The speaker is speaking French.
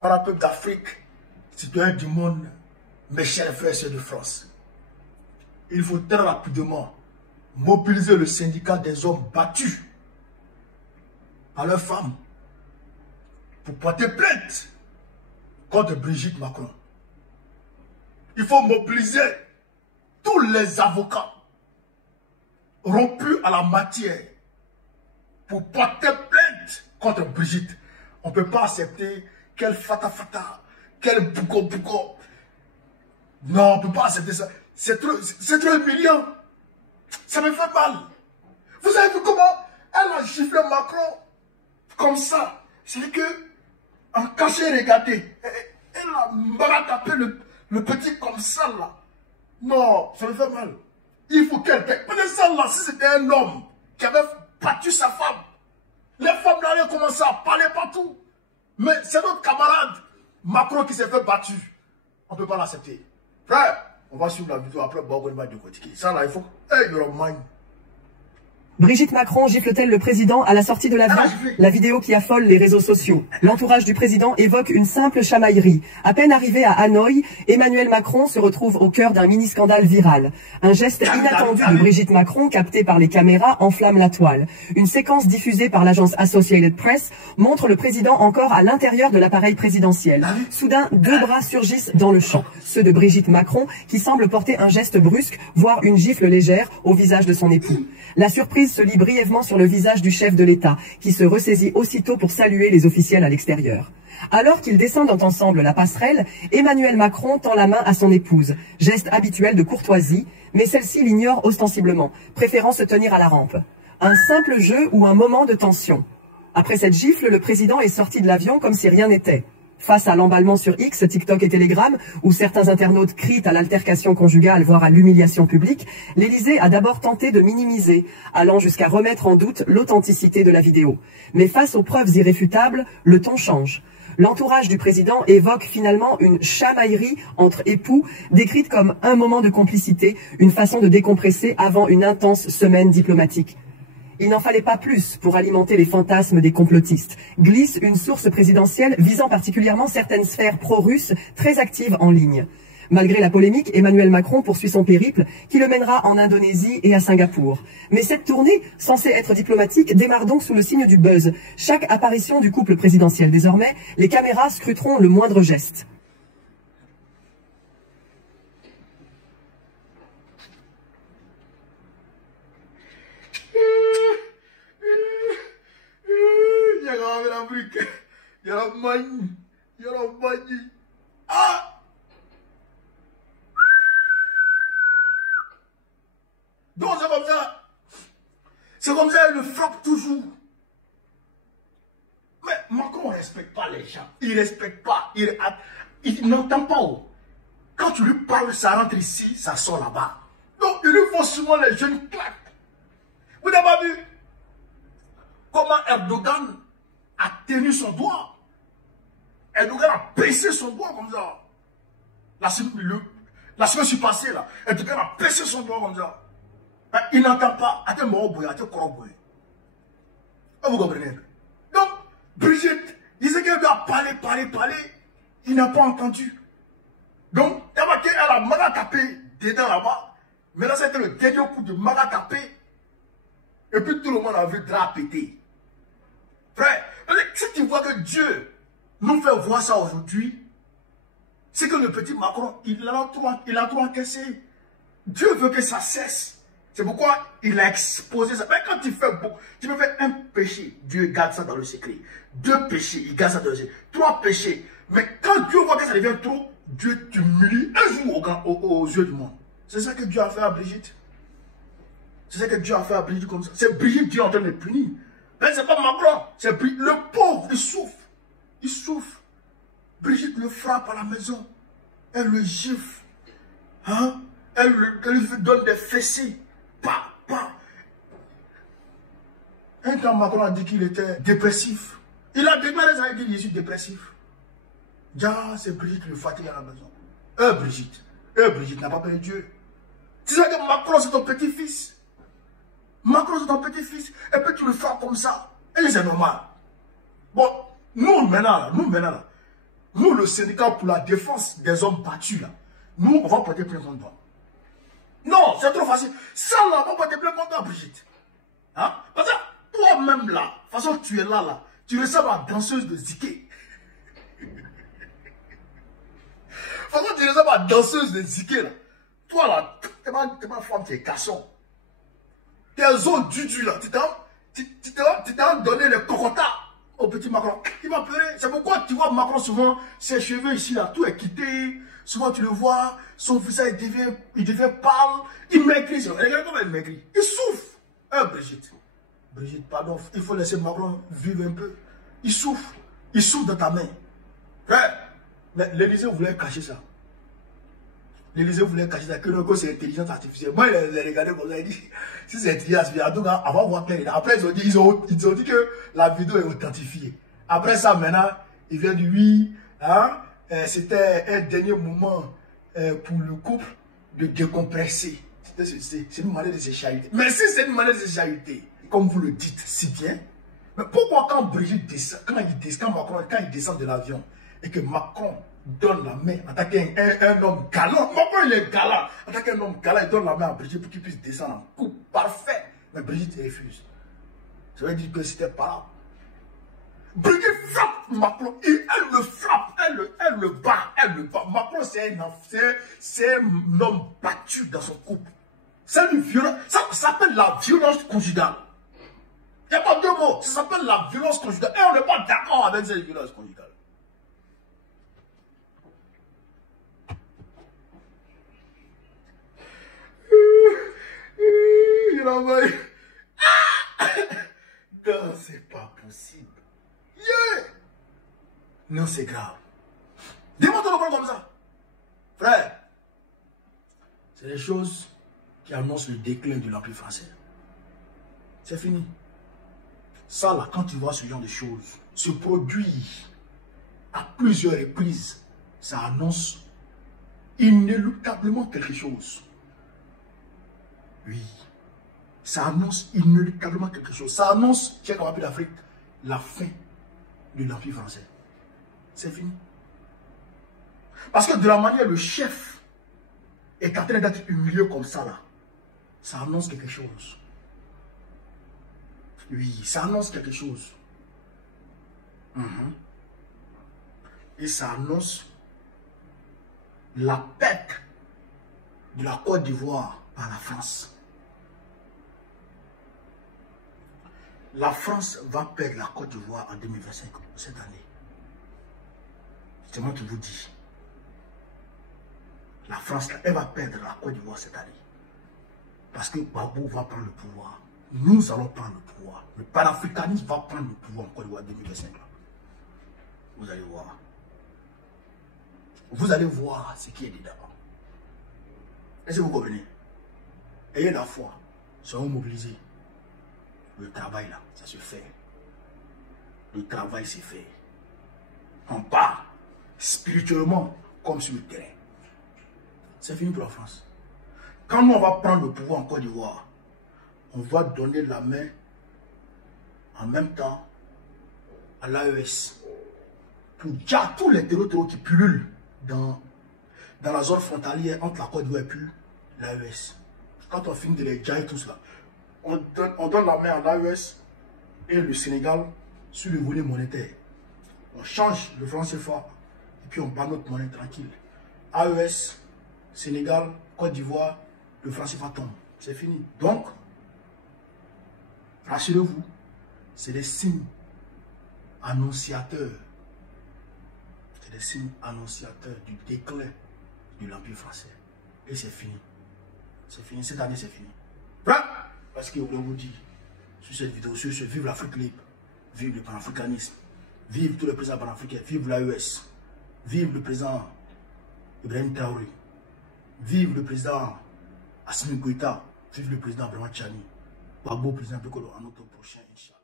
Par un peuple d'Afrique, citoyens du monde, mes chers frères et sœurs de France, il faut très rapidement mobiliser le syndicat des hommes battus par leurs femmes pour porter plainte contre Brigitte Macron. Il faut mobiliser tous les avocats rompus à la matière pour porter plainte contre Brigitte. On ne peut pas accepter quel fata, quel bouco. Non, on ne peut pas accepter ça. C'est trop humiliant. Ça me fait mal. Vous avez vu comment elle a giflé Macron comme ça? C'est que, en caché, regardez, elle a mal tapé le petit comme ça là. Non, ça me fait mal. Il faut qu'elle paie. Peut-être ça là, si c'était un homme qui avait battu sa femme, les femmes n'allaient commencer à parler partout. Mais c'est notre camarade Macron qui s'est fait battu. On ne peut pas l'accepter. Frère, on va suivre la vidéo après. Bon, on va décortiquer. Ça là, il faut. Hey, you're mine. Brigitte Macron gifle-t-elle le président à la sortie de l'avion? La vidéo qui affole les réseaux sociaux. L'entourage du président évoque une simple chamaillerie. À peine arrivé à Hanoï, Emmanuel Macron se retrouve au cœur d'un mini-scandale viral. Un geste inattendu de Brigitte Macron, capté par les caméras, enflamme la toile. Une séquence diffusée par l'agence Associated Press montre le président encore à l'intérieur de l'appareil présidentiel. Soudain, deux bras surgissent dans le champ. Ceux de Brigitte Macron, qui semble porter un geste brusque, voire une gifle légère, au visage de son époux. La surprise se lit brièvement sur le visage du chef de l'État, qui se ressaisit aussitôt pour saluer les officiels à l'extérieur. Alors qu'ils descendent ensemble la passerelle, Emmanuel Macron tend la main à son épouse, geste habituel de courtoisie, mais celle-ci l'ignore ostensiblement, préférant se tenir à la rampe. Un simple jeu ou un moment de tension. Après cette gifle, le président est sorti de l'avion comme si rien n'était. Face à l'emballement sur X, TikTok et Telegram, où certains internautes crient à l'altercation conjugale, voire à l'humiliation publique, l'Élysée a d'abord tenté de minimiser, allant jusqu'à remettre en doute l'authenticité de la vidéo. Mais face aux preuves irréfutables, le ton change. L'entourage du président évoque finalement une chamaillerie entre époux, décrite comme un moment de complicité, une façon de décompresser avant une intense semaine diplomatique. Il n'en fallait pas plus pour alimenter les fantasmes des complotistes, glisse une source présidentielle visant particulièrement certaines sphères pro-russes très actives en ligne. Malgré la polémique, Emmanuel Macron poursuit son périple qui le mènera en Indonésie et à Singapour. Mais cette tournée, censée être diplomatique, démarre donc sous le signe du buzz. Chaque apparition du couple présidentiel désormais, les caméras scruteront le moindre geste. Ah! Donc c'est comme ça. C'est comme ça, elle le frappe toujours. Mais Macron ne respecte pas les gens. Il ne respecte pas. Il n'entend pas. Quand tu lui parles, ça rentre ici, ça sort là-bas. Donc il lui faut souvent les jeunes claques. Vous n'avez pas vu comment Erdogan a tenu son doigt? Erdogan a baissé son doigt comme ça. La semaine passée, là, Erdogan a baissé son doigt comme ça. Il n'entend pas. Vous comprenez? Donc, Brigitte, il sait qu'elle doit parler. Il n'a pas entendu. Donc, elle a mal à taper dedans là-bas. Mais là, c'était le dernier coup de mal à taper. Et puis tout le monde a vu drap péter. Frère, si tu vois que Dieu nous fait voir ça aujourd'hui, c'est que le petit Macron, il a trop encaissé. Dieu veut que ça cesse. C'est pourquoi il a exposé ça. Mais quand tu fais un péché, Dieu garde ça dans le secret. 2 péchés, il garde ça dans le secret. 3 péchés. Mais quand Dieu voit que ça devient trop, Dieu t'humilie un jour aux yeux du monde. C'est ça que Dieu a fait à Brigitte. C'est ça que Dieu a fait à Brigitte comme ça. C'est Brigitte Dieu en train de punir. Mais c'est pas Macron. C'est le pauvre, il souffre. Il souffre. Brigitte le frappe à la maison. Elle le gifle. Hein? Elle lui donne des fessées. Un temps, Macron a dit qu'il était dépressif. Il a déclaré ça, il dit, je suis dépressif. C'est Brigitte le fatigue à la maison. Brigitte n'a pas peur de Dieu. Tu sais que Macron c'est ton petit-fils. Macron c'est ton petit-fils. Et puis tu le frappes comme ça. Et c'est normal. Bon, nous maintenant là, Nous, le syndicat pour la défense des hommes battus, là, nous, on va porter plainte contre toi. Non, c'est trop facile. Ça, là, on va porter plainte contre toi, Brigitte. Hein? Parce que toi-même, là, de toute façon, tu es là, tu ressembles à la danseuse de Ziké. De toute façon, tu ressembles à la danseuse de Ziké, là. Toi, là, t'es pas femme, tu es garçon. Tes os du là, tu t'es donné le cocotas au petit Macron. Il va pleurer. C'est pourquoi tu vois Macron souvent, ses cheveux ici, là, tout est quitté. Souvent, tu le vois, son visage, il devient pâle. Il maigrit. Regarde comment il maigrit. Il souffre. Brigitte. Brigitte, pardon, il faut laisser Macron vivre un peu. Il souffre. Il souffre dans ta main. Mais l'Élysée voulait cacher ça. L'Élysée voulait cacher ça, que c'est intelligence artificielle. Moi, il les regardé comme ça, il dit, si c'est intelligence artificielle, en tout cas, avant de voir clair. Après, ils ont dit que la vidéo est authentifiée. Après ça, maintenant, il vient de oui, hein, c'était un dernier moment pour le couple de décompresser. C'est une manière de se chahuter. Mais si c'est une manière de se chahuter, comme vous le dites si bien, mais pourquoi quand Brigitte descend, quand il descend de l'avion, et que Macron donne la main, attaquer un homme galant. Macron, il est galant. Attaquer un homme galant, il donne la main à Brigitte pour qu'il puisse descendre en coupe. Parfait. Mais Brigitte refuse. Ça veut dire que c'était pas. Brigitte frappe Macron. Elle le frappe. Elle le bat. Macron, c'est un homme battu dans son couple. C'est une violence. Ça s'appelle la violence conjugale. Il n'y a pas deux mots. Ça s'appelle la violence conjugale. Et on n'est pas d'accord avec cette violence conjugale. Non, c'est pas possible. Yeah. Non, c'est grave. Demande-toi le prendre comme ça. Frère, c'est les choses qui annoncent le déclin de l'Empire français. C'est fini. Ça, là, quand tu vois ce genre de choses se produire à plusieurs reprises, ça annonce inéluctablement quelque chose. Oui. Ça annonce inéluctablement quelque chose. Ça annonce, tiens, comme appelle l'Afrique, la fin de l'Empire français. C'est fini. Parce que de la manière le chef est en train d'être humilié comme ça, là, ça annonce quelque chose. Oui, ça annonce quelque chose. Et ça annonce la perte de la Côte d'Ivoire par la France. La France va perdre la Côte d'Ivoire en 2025, cette année. C'est moi qui vous dis. La France, elle va perdre la Côte d'Ivoire cette année. Parce que Gbagbo va prendre le pouvoir. Nous allons prendre le pouvoir. Le panafricanisme va prendre le pouvoir en Côte d'Ivoire en 2025. Vous allez voir. Vous allez voir ce qui est dedans. Est-ce que vous comprenez? Ayez la foi. Soyons mobilisés. Le travail là, ça se fait. Le travail s'est fait. On part spirituellement comme sur le terrain. C'est fini pour la France. Quand nous on va prendre le pouvoir en Côte d'Ivoire, on va donner la main en même temps à l'AES pour dire tous les terreaux qui pullulent dans la zone frontalière entre la Côte d'Ivoire et puis l'AES. Quand on finit de les dire tout cela, on donne la main à l'AES et le Sénégal sur le volet monétaire. On change le franc CFA et puis on bat notre monnaie tranquille. AES, Sénégal, Côte d'Ivoire, le franc CFA tombe. C'est fini. Donc, rassurez-vous, c'est des signes annonciateurs. C'est des signes annonciateurs du déclin de l'Empire français. Et c'est fini. C'est fini. Cette année, c'est fini. Parce que je vous dis, sur cette vidéo, vive l'Afrique libre, vive le panafricanisme, vive tous les présidents panafricains, vive l'AES, vive le président Ibrahim Traoré, vive le président Assimi Goïta, vive le président Abdoulaye Tchani, Gbagbo, président Bekolo, en octobre prochain, Inch'Allah.